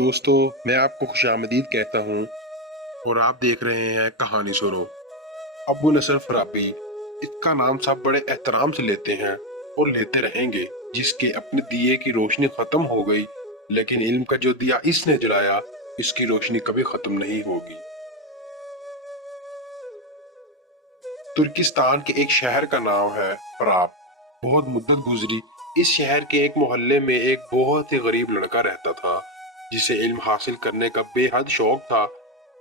दोस्तों, मैं आपको खुशामदीद कहता हूँ और आप देख रहे हैं कहानी सुनो। अबू नसर फराबी, इसका नाम सब बड़े एहतराम से लेते हैं और लेते रहेंगे। जिसके अपने दिए की रोशनी खत्म हो गई, लेकिन इल्म का जो दिया इसने जलाया, इसकी रोशनी कभी खत्म नहीं होगी। तुर्किस्तान के एक शहर का नाम है फराब। बहुत मुद्दत गुजरी। इस शहर के एक मोहल्ले में एक बहुत ही गरीब लड़का रहता था, जिसे इल्म हासिल करने का बेहद शौक था।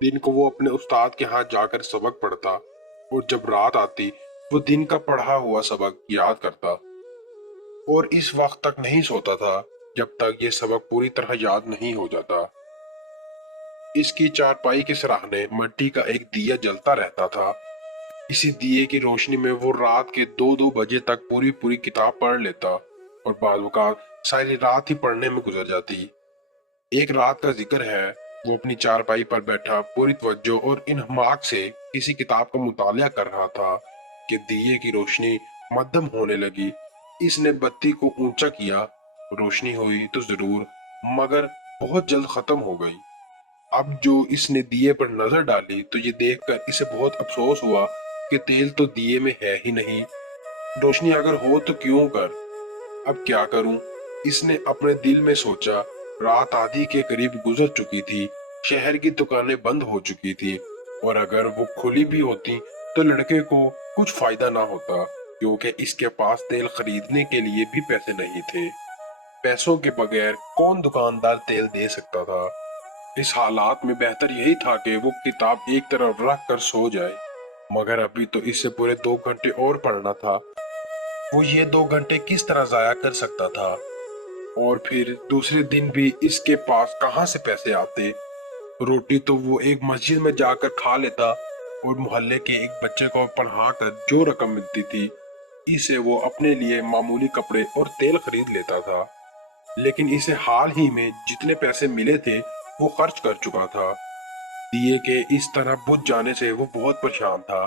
दिन को वो अपने उस्ताद के हाथ जाकर सबक पढ़ता और जब रात आती वो दिन का पढ़ा हुआ सबक याद करता और इस वक्त तक नहीं सोता था जब तक ये सबक पूरी तरह याद नहीं हो जाता। इसकी चारपाई के सराहने मिट्टी का एक दिया जलता रहता था। इसी दिए की रोशनी में वो रात के 2-2 बजे तक पूरी पूरी किताब पढ़ लेता और बाद वक़ात सारी रात ही पढ़ने में गुजर जाती। एक रात का जिक्र है, वो अपनी चारपाई पर बैठा पूरी तवज्जो और इन्हमाक से किसी किताब का मुतालिया कर रहा था कि दिए की रोशनी मद्धम होने लगी। इसने बत्ती को ऊंचा किया। रोशनी हुई तो जरूर, मगर बहुत जल्द खत्म हो गई। अब जो इसने दिए पर नजर डाली तो ये देखकर इसे बहुत अफसोस हुआ कि तेल तो दिए में है ही नहीं। रोशनी अगर हो तो क्यों कर, अब क्या करूं? इसने अपने दिल में सोचा। रात आधी के करीब गुजर चुकी थी। शहर की दुकानें बंद हो चुकी थी और अगर वो खुली भी होती तो लड़के को कुछ फायदा ना होता, क्योंकि इसके पास तेल खरीदने के लिए भी पैसे नहीं थे। पैसों के बगैर कौन दुकानदार तेल दे सकता था? इस हालात में बेहतर यही था कि वो किताब एक तरफ रख कर सो जाए, मगर अभी तो इससे पूरे 2 घंटे और पढ़ना था। वो ये 2 घंटे किस तरह जाया कर सकता था? और फिर दूसरे दिन भी इसके पास कहाँ से पैसे आते? रोटी तो वो एक मस्जिद में जाकर खा लेता और मोहल्ले के एक बच्चे को पढ़ा कर जो रकम मिलती थी, इसे वो अपने लिए मामूली कपड़े और तेल खरीद लेता था। लेकिन इसे हाल ही में जितने पैसे मिले थे वो खर्च कर चुका था। दिए के इस तरह बुझ जाने से वो बहुत परेशान था।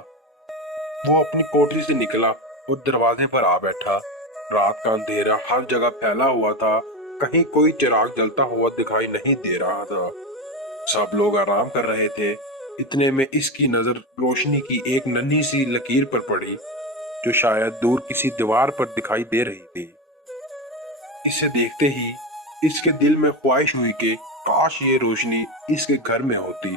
वो अपनी कोठरी से निकला और दरवाजे पर आ बैठा। रात का अंधेरा हर जगह फैला हुआ था। कहीं कोई चिराग जलता हुआ दिखाई नहीं दे रहा था। सब लोग आराम कर रहे थे। इतने में इसकी नजर रोशनी की एक नन्ही सी लकीर पर पड़ी, जो शायद दूर किसी दीवार पर दिखाई दे रही थी। इसे देखते ही इसके दिल में ख्वाहिश हुई कि काश ये रोशनी इसके घर में होती।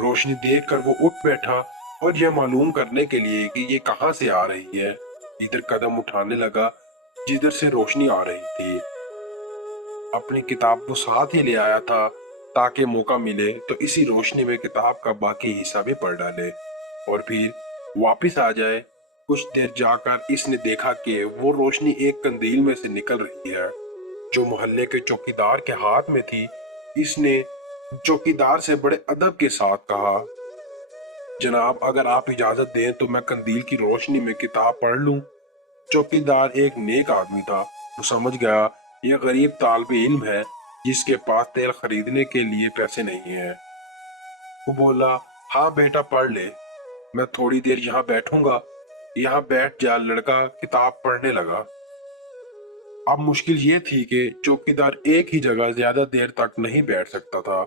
रोशनी देखकर वो उठ बैठा और यह मालूम करने के लिए कि ये कहां से आ रही है, इधर कदम उठाने लगा जिधर से रोशनी आ रही थी। अपनी किताब को साथ ही ले आया था ताकि मौका मिले तो इसी रोशनी में किताब का बाकी हिस्सा भी पढ़ डाले और फिर वापस आ जाए। कुछ देर जाकर इसने देखा कि वो रोशनी एक कंदील में से निकल रही है, जो मोहल्ले के चौकीदार के हाथ में थी। इसने चौकीदार से बड़े अदब के साथ कहा, जनाब, अगर आप इजाजत दें तो मैं कंदील की रोशनी में किताब पढ़ लूं। चौकीदार एक नेक आदमी था। वो समझ गया ये गरीब तालिबे इल्म है जिसके पास तेल खरीदने के लिए पैसे नहीं है। वो बोला, हाँ बेटा, पढ़ ले, मैं थोड़ी देर यहाँ बैठूंगा। यहाँ बैठ जा। लड़का किताब पढ़ने लगा। अब मुश्किल ये थी कि चौकीदार एक ही जगह ज्यादा देर तक नहीं बैठ सकता था,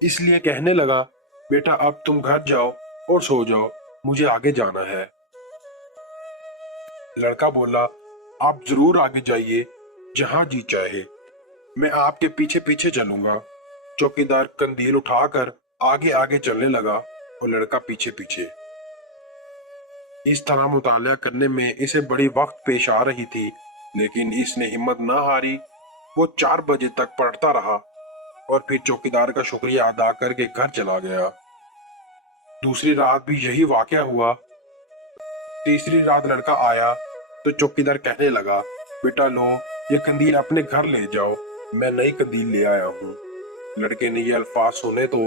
इसलिए कहने लगा, बेटा अब तुम घर जाओ और सो जाओ, मुझे आगे जाना है। लड़का बोला, आप जरूर आगे जाइए, जहां जी चाहे, मैं आपके पीछे पीछे चलूंगा। चौकीदार कंदील उठाकर आगे आगे चलने लगा और लड़का पीछे पीछे। इस तरह मुतालिया करने में इसे बड़ी वक्त पेश आ रही थी, लेकिन इसने हिम्मत ना हारी। वो 4 बजे तक पढ़ता रहा और फिर चौकीदार का शुक्रिया अदा करके घर चला गया। दूसरी रात भी यही वाकया हुआ। तीसरी रात लड़का आया तो चौकीदार कहने लगा, बेटा लो, ये कंदील अपने घर ले जाओ, मैं नई कंदील ले आया हूँ। लड़के ने ये अल्फाज सुने तो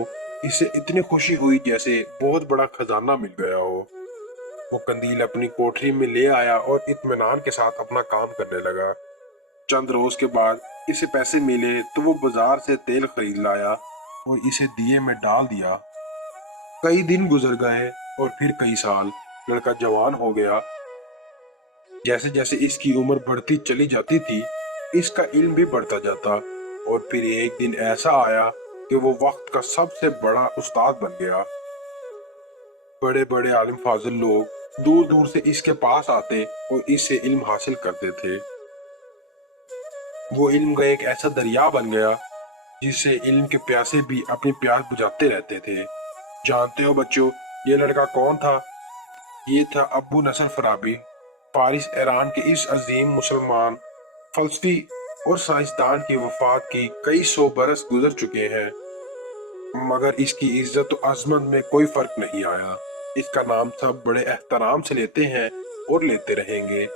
इसे इतनी खुशी हुई जैसे बहुत बड़ा खजाना मिल गया हो। वो कंदील अपनी कोठरी में ले आया और इत्मीनान के साथ अपना काम करने लगा। चंद रोज के बाद इसे पैसे मिले तो वो बाजार से तेल खरीद लाया और इसे दिए में डाल दिया। कई दिन गुजर गए और फिर कई साल। लड़का जवान हो गया। जैसे जैसे इसकी उम्र बढ़ती चली जाती थी, इसका इल्म भी बढ़ता जाता और फिर एक दिन ऐसा आया कि वो वक्त का सबसे बड़ा उस्ताद बन गया। बड़े बड़े आलिम फाजिल लोग दूर दूर से इसके पास आते और इससे इल्म हासिल करते थे। वो इल्म का एक ऐसा दरिया बन गया जिससे इल्म के प्यासे भी अपनी प्यास बुझाते रहते थे। जानते हो बच्चों, ये लड़का कौन था? ये था अबू नसर फराबी। फारिस ईरान के इस अजीम मुसलमान फलसफी और साइंसदान की वफात की कई सौ बरस गुजर चुके हैं, मगर इसकी इज्जत और अजमत में कोई फर्क नहीं आया। इसका नाम सब बड़े एहतराम से लेते हैं और लेते रहेंगे।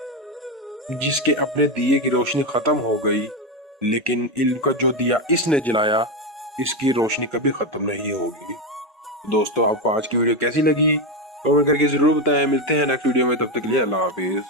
जिसके अपने दिए की रोशनी खत्म हो गई, लेकिन इल्म का जो दिया इसने जलाया, इसकी रोशनी कभी खत्म नहीं होगी। दोस्तों, आपको आज की वीडियो कैसी लगी कमेंट करके जरूर बताएं। मिलते हैं नेक्स्ट वीडियो में, तब तक के लिए अल्लाह हाफिज।